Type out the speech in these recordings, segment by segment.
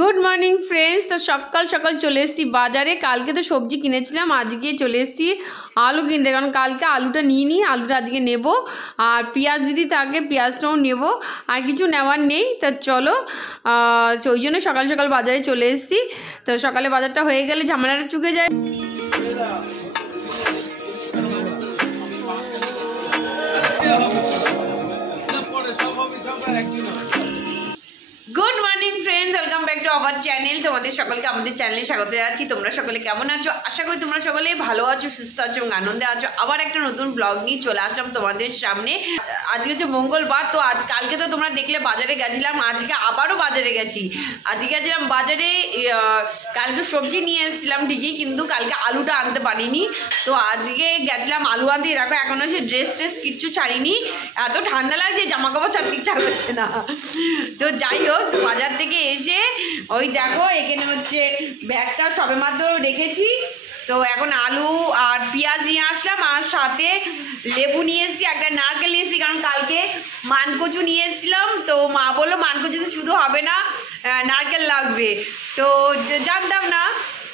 Good morning friends. তো সকাল সকাল চলে এসেছি বাজারে। কালকে তো সবজি কিনেছিলাম, আজকে চলে এসেছি আলু কিনতে, কারণ কালকে আলুটা নিয়ে নিই, আলুটা আজকে নেব। আর পেঁয়াজ যদি থাকে পেঁয়াজটাও নেব, আর কিছু নেওয়ার নেই। তা চলো, ওই জন্য সকাল সকাল বাজারে চলে এসেছি। তো সকালে বাজারটা হয়ে গেলে ঝামেলাটা চুকে যায়। Good morning friends, welcome back to our channel. তোমাদের সকলকে আমাদের চ্যানেলে স্বাগত জানাচ্ছি। তোমরা সকলে কেমন আছো? আশা করি তোমরা সকলে ভালো আছো, সুস্থ আছো এবং আনন্দে আছো। আবার একটা নতুন ব্লগ নিয়ে চলে আসলাম তোমাদের সামনে। আজকে হচ্ছে মঙ্গলবার। তো কালকে তো তোমরা দেখলে বাজারে গেছিলাম, আজকে আবারও বাজারে গেছি। আজকে গেছিলাম বাজারে, কালকে সবজি নিয়ে এসেছিলাম ঠিকই, কিন্তু কালকে আলুটা আনতে পারিনি। তো আজকে গেছিলাম আলু আনতে। দেখো এখনও সে ড্রেস কিচ্ছু ছাড়িনি, এত ঠান্ডা লাগছে, জামা কাপড় ছাড়তে ইচ্ছা করছে না। তো যাই হোক, বাজার থেকে এসে ওই দেখো এখানে হচ্ছে ব্যাগটা সবেমাত্র রেখেছি। তো এখন আলু আর পেঁয়াজ নিয়ে আসলাম, আর সাথে লেবু নিয়ে এসেছি, একটা নারকেল নিয়ে এসেছি, কারণ কালকে মানকচু নিয়ে এসেছিলাম। তো মা বললো মানকচু তো শুধু হবে না, নারকেল লাগবে। তো জানতাম না,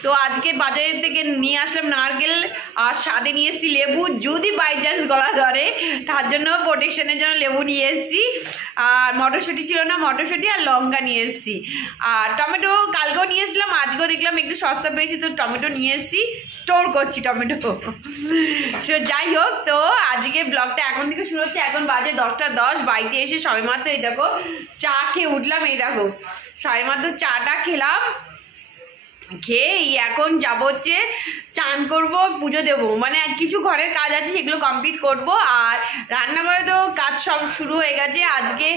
তো আজকে বাজারের থেকে নিয়ে আসলাম নারকেল, আর সাথে নিয়ে এসেছি লেবু, যদি বাই চান্স গলা ধরে তার জন্য প্রোটেকশনের জন্য লেবু নিয়ে এসেছি। আর মটরশুঁটি ছিল না, মটরশুঁটি আর লঙ্কা নিয়ে এসেছি। আর টমেটো কালকেও নিয়ে এসেছিলাম, আজকেও দেখলাম একটু সস্তা পেয়েছি, তো টমেটো নিয়ে এসেছি, স্টোর করছি টমেটো। সো যাই হোক, তো আজকে ব্লগটা এখন থেকে শুরু হচ্ছে। এখন বাজে 10টা 10, বাড়িতে এসে সবেমাত্র এই দেখো চা খেয়ে উঠলাম। এই দেখো সবেমাত্র চাটা খেলাম, খেয়ে এখন যাবো হচ্ছে চান করবো, পুজো দেবো, মানে কিছু ঘরের কাজ আছে সেগুলো কমপ্লিট করব। আর রান্নাঘরে তো কাজ সব শুরু হয়ে গেছে। আজকে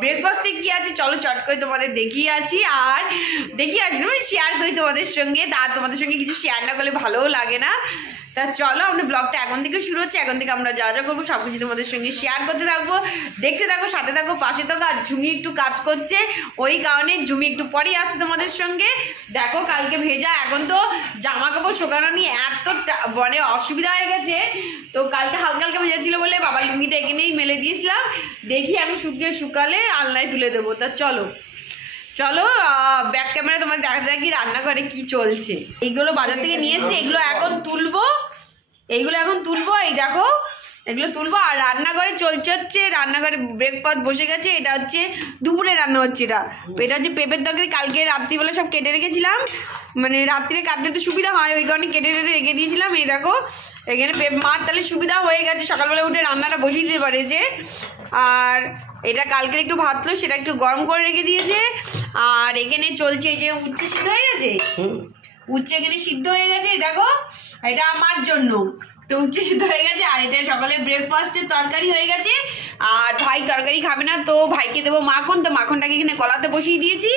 ব্রেকফাস্টে কী আছে চলো চট করে তোমাদের দেখিয়ে আসি, আর দেখিয়ে আসি মানে শেয়ার করি তোমাদের সঙ্গে। তা তোমাদের সঙ্গে কিছু শেয়ার না করলে ভালোও লাগে না। তা চলো, আমাদের ব্লগটা এখন থেকে শুরু হচ্ছে। এখন থেকে আমরা যা যা করবো সব কিছু তোমাদের সঙ্গে শেয়ার করতে থাকবো, দেখতে থাকো, সাথে থাকো, পাশে থাকো। আর ঝুমি একটু কাজ করছে, ওই কারণে ঝুমি একটু পরেই আসছে তোমাদের সঙ্গে। দেখো কালকে ভেজা, এখন তো জামা কাপড় শোকানো নিয়ে এত মানে অসুবিধা হয়ে গেছে। তো কালকে হালকা হালকা ভেজা ছিল বলে বাবার লুঙ্গিটা এখানেই মেলে দিয়েছিলাম, দেখি এখন শুকালে আলনায় তুলে দেবো। তা চলো চলো, ব্যাক ক্যামেরা তোমার দেখাতে থাকি রান্নাঘরে কি চলছে। এইগুলো বাজার থেকে নিয়ে এসছি, এগুলো এখন তুলবো, এই দেখো এগুলো তুলবো। আর রান্নাঘরে চলছে হচ্ছে, রান্নাঘরে ব্রেকফাস্ট বসে গেছে। এটা হচ্ছে দুপুরে রান্না হচ্ছে। এটা হচ্ছে পেঁপের তরকারি, কালকে রাত্রিবেলা সব কেটে রেখেছিলাম, মানে রাত্রিরে কাটতে তো সুবিধা হয়, ওই কারণে কেটে রেখে দিয়েছিলাম। এই দেখো এখানে মার তাহলে সুবিধা হয়ে গেছে, সকালবেলা উঠে রান্নাটা বসিয়ে দিতে পারে যে। আর এটা কালকের একটু ভাত ছিল, সেটা একটু গরম করে রেখে দিয়েছে। আর এখানে চলছে এই যে উচ্ছে সিদ্ধ হয়ে গেছে, উচ্ছে এখানে সিদ্ধ হয়ে গেছে। দেখো এটা আমার জন্য, তো উচ্ছে সিদ্ধ হয়ে গেছে। আর এটা সকালে ব্রেকফাস্টের তরকারি হয়ে গেছে। আর ভাই তরকারি খাবে না, তো ভাইকে দেবো মাখন, তো মাখনটাকে এখানে কলাতে বসিয়ে দিয়েছি।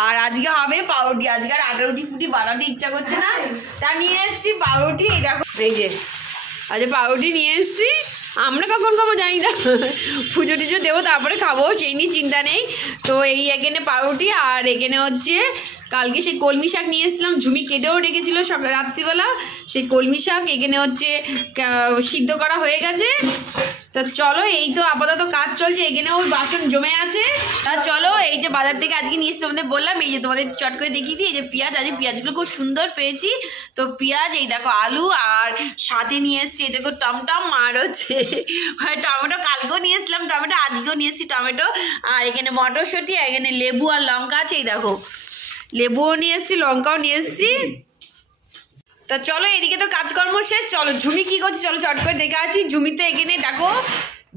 আর আজকে হবে পাউরুটি, আজকে আর আটা রুটি ফুটি বানাতে ইচ্ছা করছে না, তা নিয়ে এসেছি পাউরুটি। এই দেখো এই যে আজ পাউরুটি নিয়ে এসেছি, আমরা কখন খাবো জানি না, পুজো টুজো দেবো তারপরে খাবো, সেই নিয়ে চিন্তা নেই। তো এই এখানে পাউরুটি, আর এখানে হচ্ছে কালকে সেই কলমি শাক নিয়ে এসেছিলাম, ঝুমি কেটেও রেখেছিল সকাল রাত্রিবেলা, সেই কলমি শাক এখানে হচ্ছে সিদ্ধ করা হয়ে গেছে। তা চলো, এই তো আপাতত কাজ চলছে, এখানেও বাসন জমে আছে। তা চলো, এই যে বাজার থেকে আজকে নিয়ে এসে তোমাদের বললাম, এই যে তোমাদের চট করে দেখিয়ে দিই, এই যে পেঁয়াজ, আজকে পেঁয়াজগুলো খুব সুন্দর পেয়েছি। তো পেঁয়াজ, এই দেখো আলু, আর সাথে নিয়ে এসেছি এই দেখো টমটম, আর হচ্ছে টমেটো, কালকেও নিয়ে এসেছিলাম টমেটো, আজকেও নিয়ে এসেছি টমেটো। আর এখানে মটরশুঁটি, এখানে লেবু আর লঙ্কা আছে। এই দেখো লেবুও নিয়ে এসেছি, লঙ্কাও নিয়ে এসেছি। তা চলো, এদিকে তো কাজকর্ম শেষ, চলো ঝুমি কি করছে চলো চট করে দেখে আছি। ঝুমি তো এখানে দেখো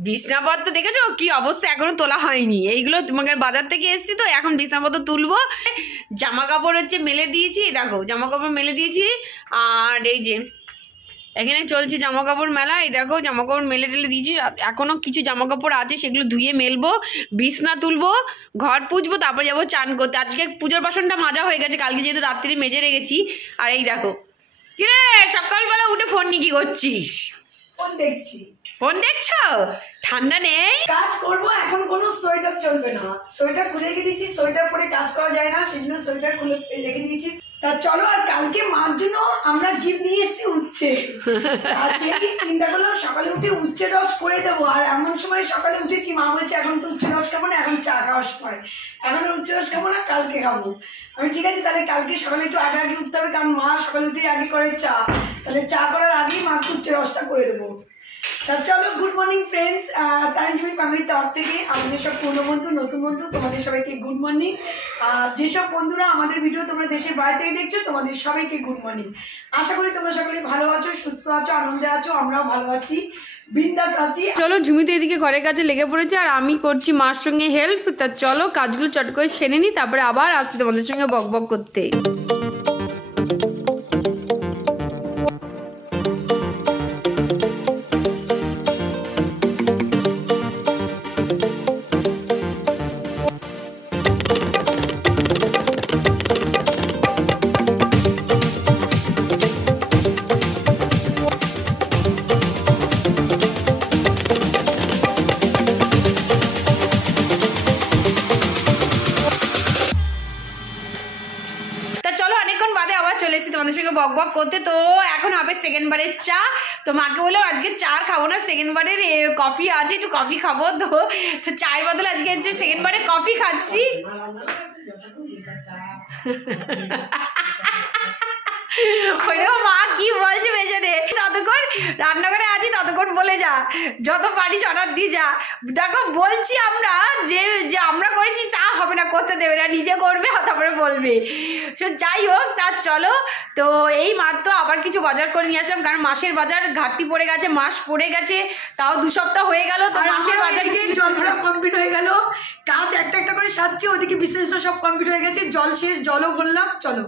বিছনাপত্র দেখেছো কি অবস্থা, এখনো তোলা হয়নি। এইগুলো তোমাকে বাজার থেকে এসছি, তো এখন বিছনাপত্র তুলবো। জামা কাপড় হচ্ছে মেলে দিয়েছি, দেখো জামা কাপড় মেলে দিয়েছি। আর এই যে এখানে চলছে জামা কাপড় মেলা, এই দেখো জামা কাপড় মেলে টেলে দিয়েছি। এখনও কিছু জামা কাপড় আছে, সেগুলো ধুয়ে মেলবো, বিছনা তুলবো, ঘর পুছবো, তারপর যাবো চান করতে। আজকে পুজোর বাসনটা মাজা হয়ে গেছে, কালকে যেহেতু রাত্রি মেজে রেখেছি। আর এই দেখো কিরে সকালবেলা উঠে ফোন নিয়ে কি করছিস? ফোন দেখছি। ফোন দেখছো? ঠান্ডা নেই? কাজ করবো, এখন কোনো সোয়েটার চলবে না, সোয়েটার খুলে রেখে দিয়েছি, সোয়েটার পরে কাজ করা যায় না, সেই জন্য সোয়েটার খুলে রেখে দিয়েছি। তা চলো, আর কালকে মার জন্য আমরা গিফট নিয়ে এসেছি উচ্ছে। আজকে চিন্তা করলাম সকালে উঠে উচ্ছে রস করে দেবো। আর এমন সময় সকালে উঠেছি, মা বলছে এখন তো উচ্ছে রস খাবো না, এখন চা খাওয়ার সময়, এখন উচ্ছে রস খাবো না, কালকে খাবো। আমি ঠিক আছে, তাহলে কালকে সকালে একটু আগে আগে উঠতে হবে, কারণ মা সকালে উঠেই আগে করে চা, তাহলে চা করার আগেই মা উচ্ছে রসটা করে দেবো। তা চলো, গুড মর্নিং ফ্রেন্ডস, তারিজুমি ফ্যামিলির তরফ থেকে আমাদের সব পুরনো বন্ধু, নতুন বন্ধু, তোমাদের সবাইকে গুড মর্নিং। যেসব বন্ধুরা আমাদের ভিডিও তোমরা দেশের বাইরে থেকে দেখছো, তোমাদের সবাইকে গুড মর্নিং। আশা করি তোমরা সকলে ভালো আছো, সুস্থ আছো, আনন্দে আছো, আমরাও ভালো আছি, বিন্দাস আছি। চলো, ঝুমিতে এদিকে ঘরের কাছে লেগে পড়েছে আর আমি করছি মার সঙ্গে হেল্প। তা চলো কাজগুলো চট করে সেরে নিই, তারপরে আবার আসছি তোমাদের সঙ্গে বক বক করতে। তোমাদের সঙ্গে বক বক করতে। তো এখন হবে সেকেন্ড বারের চা। তো মাকে বললাম আজকে চা খাবো না, সেকেন্ড বারের কফি আছে, একটু কফি খাবো। তো চায়ের বদলে আজকে হচ্ছে সেকেন্ড বারে কফি খাচ্ছি। ওই দেখো মা কি বলছে পেছনে, ততক্ষণ রান্নাঘরে আছি ততক্ষণ বলে যা, যত পারিস অর্ডার দিয়ে যা। দেখো বলছি আমরা যে আমরা করেছি তা হবে না, করতে দেবে না, নিজে করবে তারপরে বলবে। সে যাই হোক, তার চলো। তো এই মাত্র আবার কিছু বাজার করে নিয়ে আসলাম, কারণ মাসের বাজার ঘাটতি পড়ে গেছে, মাস পড়ে গেছে, তাও 2 সপ্তাহ হয়ে গেল। তো মাসের বাজার জল ভরা কমপ্লিট হয়ে গেল, কাজ একটা একটা করে সারছি, ওদিকে বিশেষটা সব কমপ্লিট হয়ে গেছে, জল শেষ, জলও ভরলাম। চলো,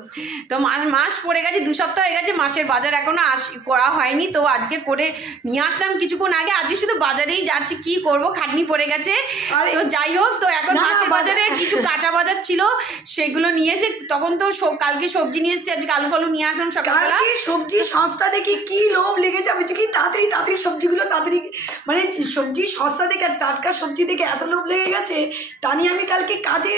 তো মাস পড়ে গেছে, 2 সপ্তাহ হয়ে গেছে, মাসের বাজার এখনো করা হয়নি। তো আজকে করে নিয়ে আসলাম কিছুক্ষণ আগে। আজকে শুধু বাজারেই যাচ্ছি, কি করব, খাটনি পড়ে গেছে। তো যাই হোক, তো এখন মাসের বাজারে কিছু কাঁচা বাজার ছিল, সেগুলো নিয়ে এসে, তখন তো কালকে সবজি নিয়ে এসেছি, আজকে আলু ফালু নিয়ে আসলাম সকালবেলা। সবজি সস্তা দেখি কি লোভ লেগে যাবে, কি তাড়াতাড়ি তাড়াতাড়ি সবজিগুলো তাড়াতাড়ি, মানে সবজি সস্তা দেখে আর টাটকা সবজি দেখে এত লোভ লেগে গেছে, তা নিয়ে আমি কালকে কাজে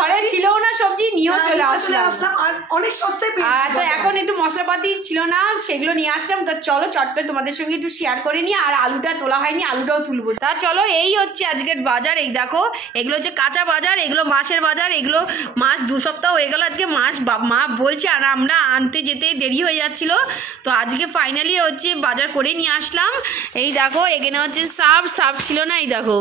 ঘরে ছিল না সবজি, নিয়েও চলে আসলাম, আর অনেক সস্তায় পেয়েছি। তো এখন একটু মশলাপাতি ছিল না, সেগুলো নিয়ে আসলাম। তো চলো চট করে তোমাদের সঙ্গে একটু শেয়ার করে নিই। আর আলুটা তোলা হয়নি, আলুটাও তুলবো। তা চলো, এই হচ্ছে আজকের বাজার। এই দেখো, এগুলো হচ্ছে কাঁচা বাজার, এগুলো মাসের বাজার, এগুলো মাস 2 সপ্তাহ হয়ে গেল আজকে মাস মা বলছে, আর আমরা আনতে যেতে দেরি হয়ে যাচ্ছিল। তো আজকে ফাইনালি হচ্ছে বাজার করে নিয়ে আসলাম। এই দেখো, এখানে হচ্ছে সাপ ছিল না, এই দেখো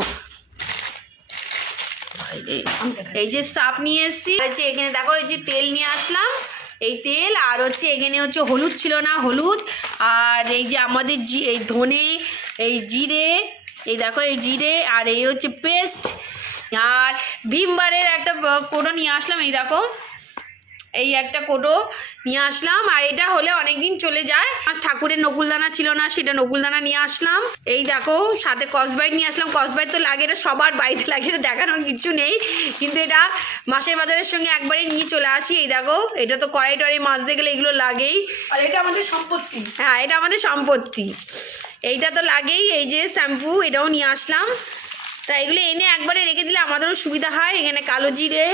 এই যে সাপ নিয়ে এসছি। এখানে দেখো, এই যে তেল নিয়ে আসলাম, এই তেল, আর হচ্ছে এখানে হচ্ছে হলুদ ছিল না, হলুদ, আর এই যে আমাদের এই ধনে, এই জিরে, এই দেখো এই জিরে, আর এই হচ্ছে পেস্ট, আর ভিমবারের একটা কোটো নিয়ে আসলাম। এই দেখো, এই একটা কোটো নিয়ে আসলাম, আর এটা হলে অনেক দিন চলে যায়। আর ঠাকুরের নকুলদানা ছিল না, সেটা নকুলদানা নিয়ে আসলাম। এই দেখো, সাথে কসবাইট নিয়ে আসলাম। কসবাইট তো লাগে, এটা সবার বাড়িতে লাগে, এটা দেখানোর কিছু নেই, কিন্তু এটা মাসের বাজারের সঙ্গে একবারে নিয়ে চলে আসি। এই দেখো, এটা তো কড়াই টড়াই মাজতে গেলে এগুলো লাগেই, আর এটা আমাদের সম্পত্তি। হ্যাঁ, এটা আমাদের সম্পত্তি, এইটা তো লাগেই। এই যে শ্যাম্পু, এটাও নিয়ে আসলাম। তা এগুলো এনে একবারে রেখে দিলে আমাদেরও সুবিধা হয়। এখানে কালো জিরে,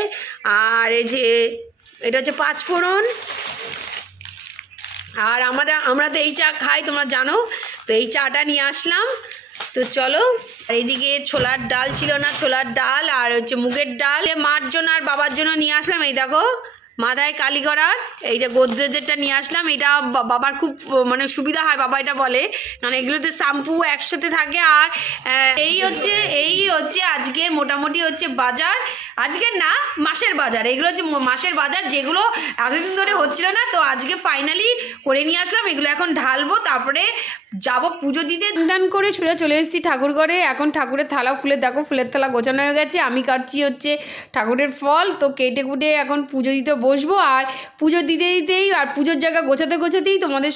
আর এই যে এটা হচ্ছে 5 ফোড়ন। আর আমরা তো এই চা খাই, তোমরা জানো। তো এই চাটা নিয়ে আসলাম। তো চলো, আর এইদিকে ছোলার ডাল ছিল না, ছোলার ডাল, আর হচ্ছে মুগের ডাল মার জন্য আর বাবার জন্য নিয়ে আসলাম। এই দেখো, মাথায় কালি করার এইটা গোদরেজেরটা নিয়ে আসলাম। এটা বাবার খুব মানে সুবিধা হয়, বাবা এটা বলে, কারণ এগুলোতে শ্যাম্পু একসাথে থাকে। আর এই হচ্ছে আজকের মোটামুটি হচ্ছে বাজার, আজকের না মাসের বাজার। এগুলো হচ্ছে মাসের বাজার, যেগুলো এতদিন ধরে হচ্ছিল না। তো আজকে ফাইনালি করে নিয়ে আসলাম। এগুলো এখন ঢালবো, তারপরে যাবো পুজো দিতে। স্নান করে সোজা চলে এসেছি ঠাকুর ঘরে। এখন ঠাকুরের থালা দেখো ফুলের থালা গোছানো হয়ে গেছে। আমি কাটছি হচ্ছে ঠাকুরের ফল। তো কেটে কুটে এখন পুজো দিতে বসবো। আর পুজো দিতেই আর পুজোর জায়গা গোছাতেই তোমাদের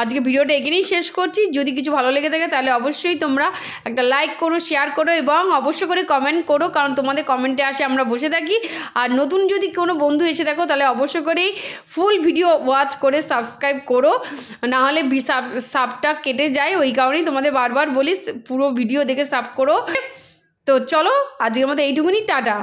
আজকে ভিডিওটা এখানেই শেষ করছি। যদি কিছু ভালো লেগে থাকে তাহলে অবশ্যই তোমরা একটা লাইক করো, শেয়ার করো, এবং অবশ্যই করে কমেন্ট করো, কারণ তোমাদের কমেন্টে আসে আমরা বসে থাকি। আর নতুন যদি কোনো বন্ধু এসে থাকো তাহলে অবশ্যই করেই ফুল ভিডিও ওয়াচ করে সাবস্ক্রাইব করো, নাহলে সাবটা কেটে যায়। ওই কারণেই তোমাদের বারবার বলি পুরো ভিডিও দেখে সাব করো। তো চলো, আজকের মতো এইটুকুনি, টাটা।